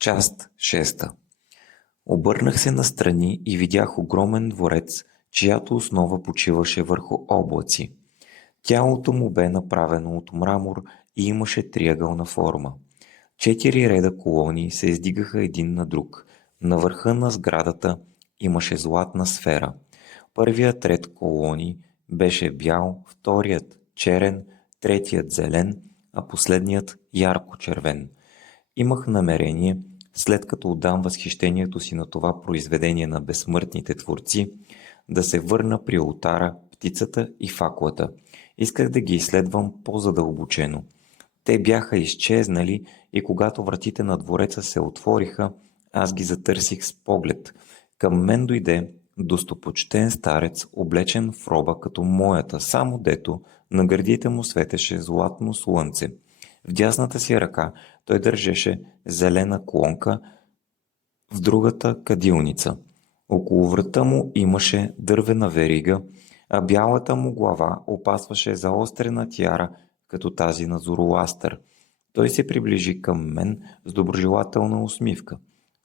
Част 6. Обърнах се настрани и видях огромен дворец, чиято основа почиваше върху облаци. Тялото му бе направено от мрамор и имаше триъгълна форма. 4 реда колони се издигаха един на друг. На върха на сградата имаше златна сфера. Първият ред колони беше бял, вторият черен, третият зелен, а последният ярко червен. Имах намерение, след като отдам възхищението си на това произведение на безсмъртните творци, да се върна при олтара, птицата и факлата. Исках да ги изследвам по-задълбочено. Те бяха изчезнали и когато вратите на двореца се отвориха, аз ги затърсих с поглед. Към мен дойде достопочтен старец, облечен в роба като моята, само дето на гърдите му светеше златно слънце. В дясната си ръка той държеше зелена клонка, в другата кадилница. Около врата му имаше дървена верига, а бялата му глава опасваше заострена тиара, като тази на Зороастър. Той се приближи към мен с доброжелателна усмивка.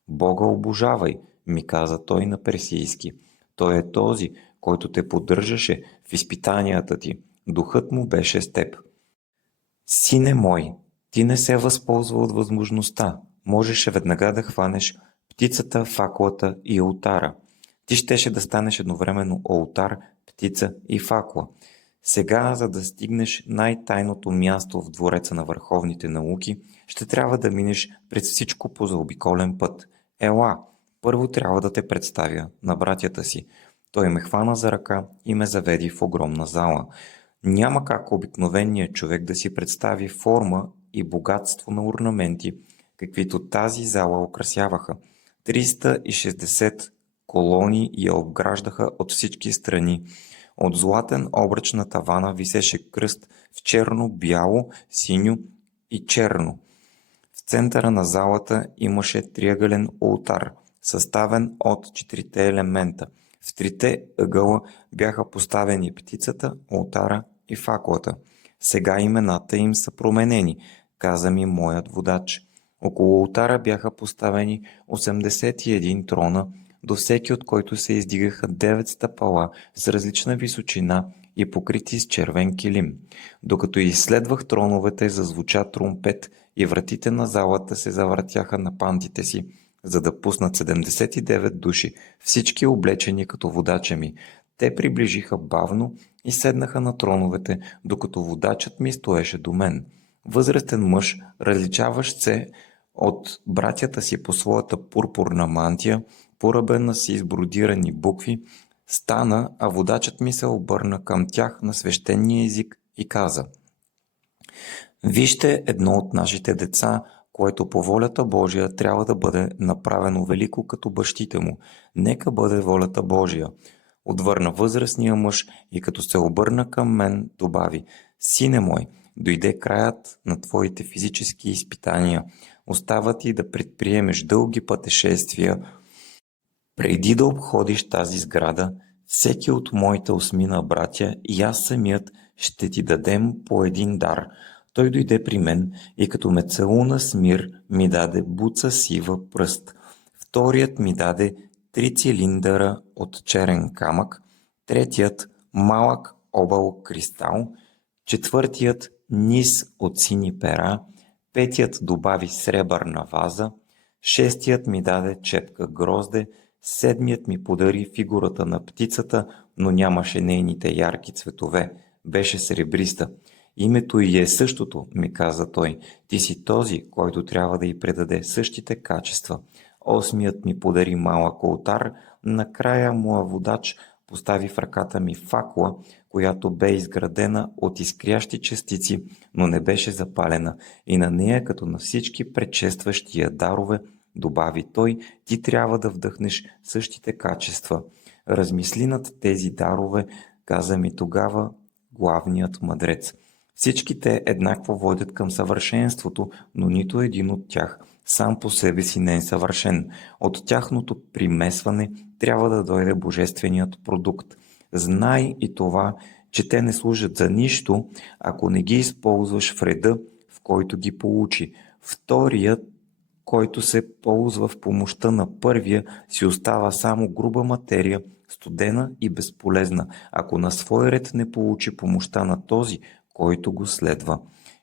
Бога обожавай, ми каза той на персийски. Той е този, който те поддържаше в изпитанията ти. Духът му беше с теб. Сине мой, ти не се възползва от възможността. Можеше веднага да хванеш птицата, факлата и олтара. Ти щеше да станеш едновременно олтар, птица и факла. Сега, за да стигнеш най-тайното място в двореца на върховните науки, ще трябва да минеш през всичко по заобиколен път. Ела, първо трябва да те представя на братята си. Той ме хвана за ръка и ме заведи в огромна зала. Няма как обикновеният човек да си представи форма и богатство на орнаменти, каквито тази зала украсяваха. 360 колони я обграждаха от всички страни. От златен обръч на тавана висеше кръст в черно, бяло, синьо и черно. В центъра на залата имаше триъгълен олтар, съставен от 4 елемента. В 3 ъгъла бяха поставени птицата, олтара и факлата. Сега имената им са променени, каза ми моят водач. Около олтара бяха поставени 81 трона, до всеки от който се издигаха 9 стъпала с различна височина и покрити с червен килим. Докато изследвах троновете, зазвуча тромпет и вратите на залата се завъртяха на пантите си, за да пуснат 79 души, всички облечени като водача ми. Те приближиха бавно и седнаха на троновете, докато водачът ми стоеше до мен. Възрастен мъж, различаващ се от братята си по своята пурпурна мантия, поръбена си с бродирани букви, стана, а водачът ми се обърна към тях на свещения език и каза: Вижте едно от нашите деца, което по волята Божия трябва да бъде направено велико като бащите му. Нека бъде волята Божия. Отвърна възрастния мъж и като се обърна към мен, добави: Сине мой, дойде краят на твоите физически изпитания. Остава ти да предприемеш дълги пътешествия. Преди да обходиш тази сграда, всеки от моите 8 братя и аз самият ще ти дадем по един дар. Той дойде при мен и като ме целуна с мир, ми даде буца сива пръст. Вторият ми даде 3 цилиндъра от черен камък, третият малък обал кристал, четвъртият низ от сини пера, петият добави сребърна ваза, шестият ми даде чепка грозде, седмият ми подари фигурата на птицата, но нямаше нейните ярки цветове, беше сребриста. Името й е същото, ми каза той. Ти си този, който трябва да й предаде същите качества. Осмият ми подари малък олтар, накрая моя водач постави в ръката ми факла, която бе изградена от изкрящи частици, но не беше запалена, и на нея, като на всички предшестващи я дарове, добави той, ти трябва да вдъхнеш същите качества. Размисли над тези дарове, каза ми тогава главният мъдрец. Всички те еднакво водят към съвършенството, но нито един от тях сам по себе си не е съвършен. От тяхното примесване трябва да дойде божественият продукт. Знай и това, че те не служат за нищо, ако не ги използваш в реда, в който ги получи. Вторият който се ползва в помощта на първия, си остава само груба материя, студена и безполезна, ако на свой ред не получи помощта на този, който го следва.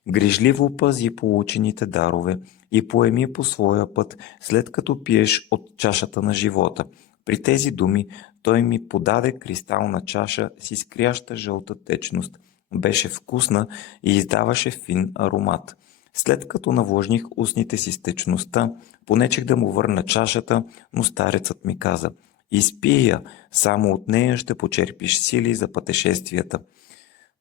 Грижливо пази получените дарове и поеми по своя път, след като пиеш от чашата на живота. При тези думи той ми подаде кристална чаша с изкряща жълта течност. Беше вкусна и издаваше фин аромат. След като навлажних устните си с течността, понечех да му върна чашата, но старецът ми каза: „Изпий я, само от нея ще почерпиш сили за пътешествията.“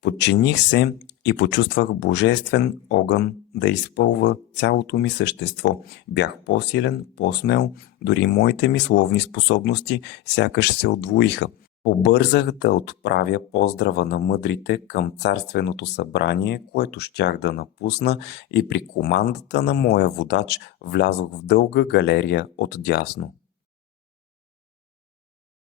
Подчиних се и почувствах божествен огън да изпълва цялото ми същество. Бях по-силен, по-смел, дори моите мисловни способности сякаш се удвоиха. Побързах да отправя поздрава на мъдрите към царственото събрание, което щях да напусна, и при командата на моя водач влязох в дълга галерия отдясно.